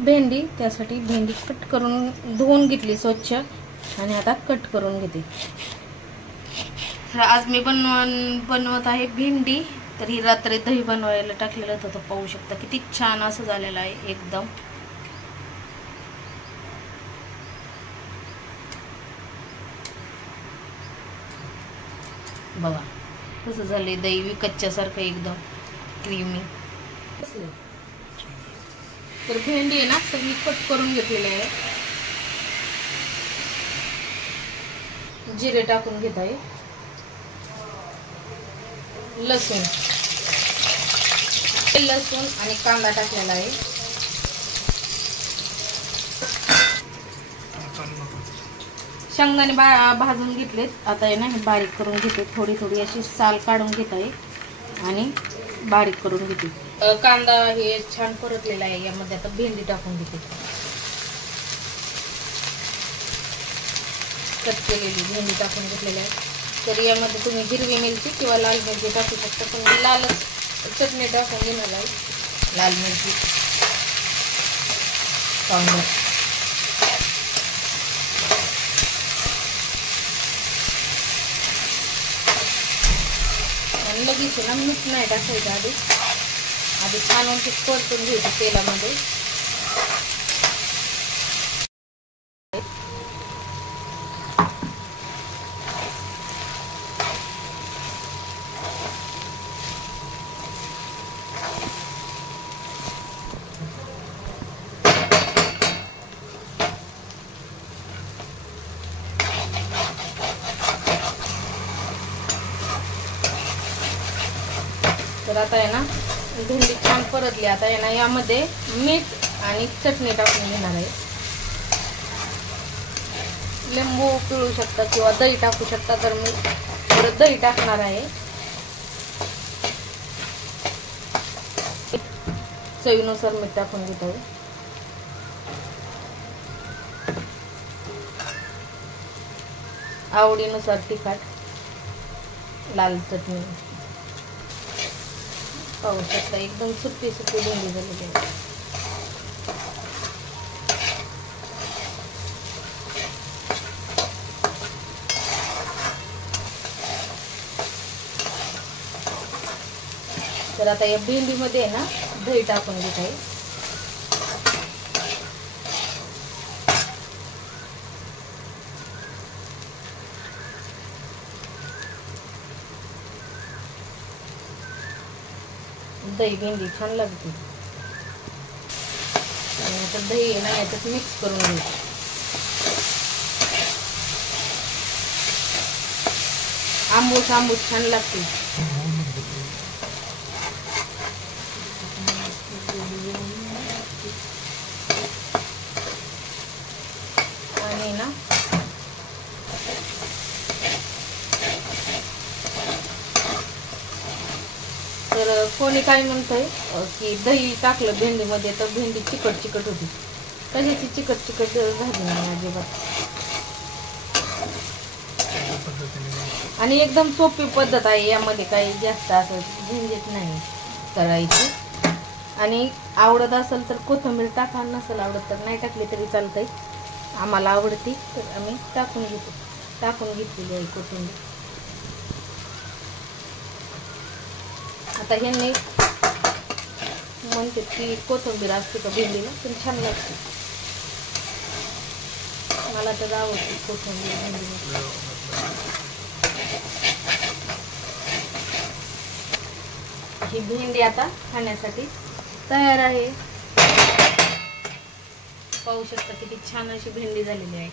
भेंडी, त्यासाठी भेंडी कट करून धुवून घेतली स्वच्छ आणि आता कट करून घेते. आज मी बनवत आहे भेंडी. तर ही रात्री दही बनवायला टाकलेलं होतं, पाहू शकता किती छान असं झालेलं आहे एकदम. बघा कसं झालंय दही विकतच्यासारखं एकदम क्रीमी. तर भेंडी आहे ना सगळी कट करून घेतलेली आहे. जिरे टाकून घेत आहे, लसूण आणि कांदा टाकलेला आहे. शेंगदाणे भाजून घेतलेत. आता आहे ना हे बारीक करून घेते, थोडी थोडी अशी साल काढून घेत आहे आणि बारीक करून घेते. कांदा हे छान परतलेला आहे. यामध्ये आता भेंडी टाकून घेते. कट केलेली भेंडी टाकून घेतलेली आहे. तर यामध्ये तुम्ही हिरवी मिरची किंवा लाल मिरची टाकू शकता, पण मी लाल चटणी टाकून घेणार आहे. लाल मिरची पावडर आणि लगेच ना मीठ नाही टाकायचं. आधी छान परतून घ्यायचं तेलामध्ये. तर आता आहे ना भेंडी छान परतली. आता आहे ना यामध्ये मीठ आणि चटणी टाकून घेणार आहे. लिंबू पिळू शकता किंवा दही टाकू शकता. तर मी परत दही टाकणार आहे. चवीनुसार मीठ टाकून घेत आहे. आवडीनुसार तिखट, लाल चटणी पाहू शकता. एकदम सुट्टी भेंडी झालेली आहे. तर आता या भेंडीमध्ये ना दही टाकून घेत आहे. दही भेंडी छान लागते. आता दही आहे ना याच्यात मिक्स करून घ्यायचं. आंबूस छान लागते. आणि ना तर कोणी काय म्हणतंय की दही टाकलं भेंडीमध्ये तर भेंडी चिकट होती. कशाची चिकट झाली नाही अजिबात. आणि एकदम सोपी पद्धत आहे. यामध्ये काही जास्त असं झंझट नाही करायची. आणि आवडत असेल तर कोथिंबीर टाका, नसेल आवडत तर नाही टाकली तरी चालतंय. आम्हाला आवडती तर आम्ही टाकून घेतलेली आहे कोथिंबीर. आता ह्यांनी म्हणते की कोथिंबीर असते का भेंडीला, पण छान लागते. मला तर आवडते कोथिंबीर भेंडीला. ही भेंडी आता खाण्यासाठी तयार आहे. पाहू शकता किती छान अशी भेंडी झालेली आहे.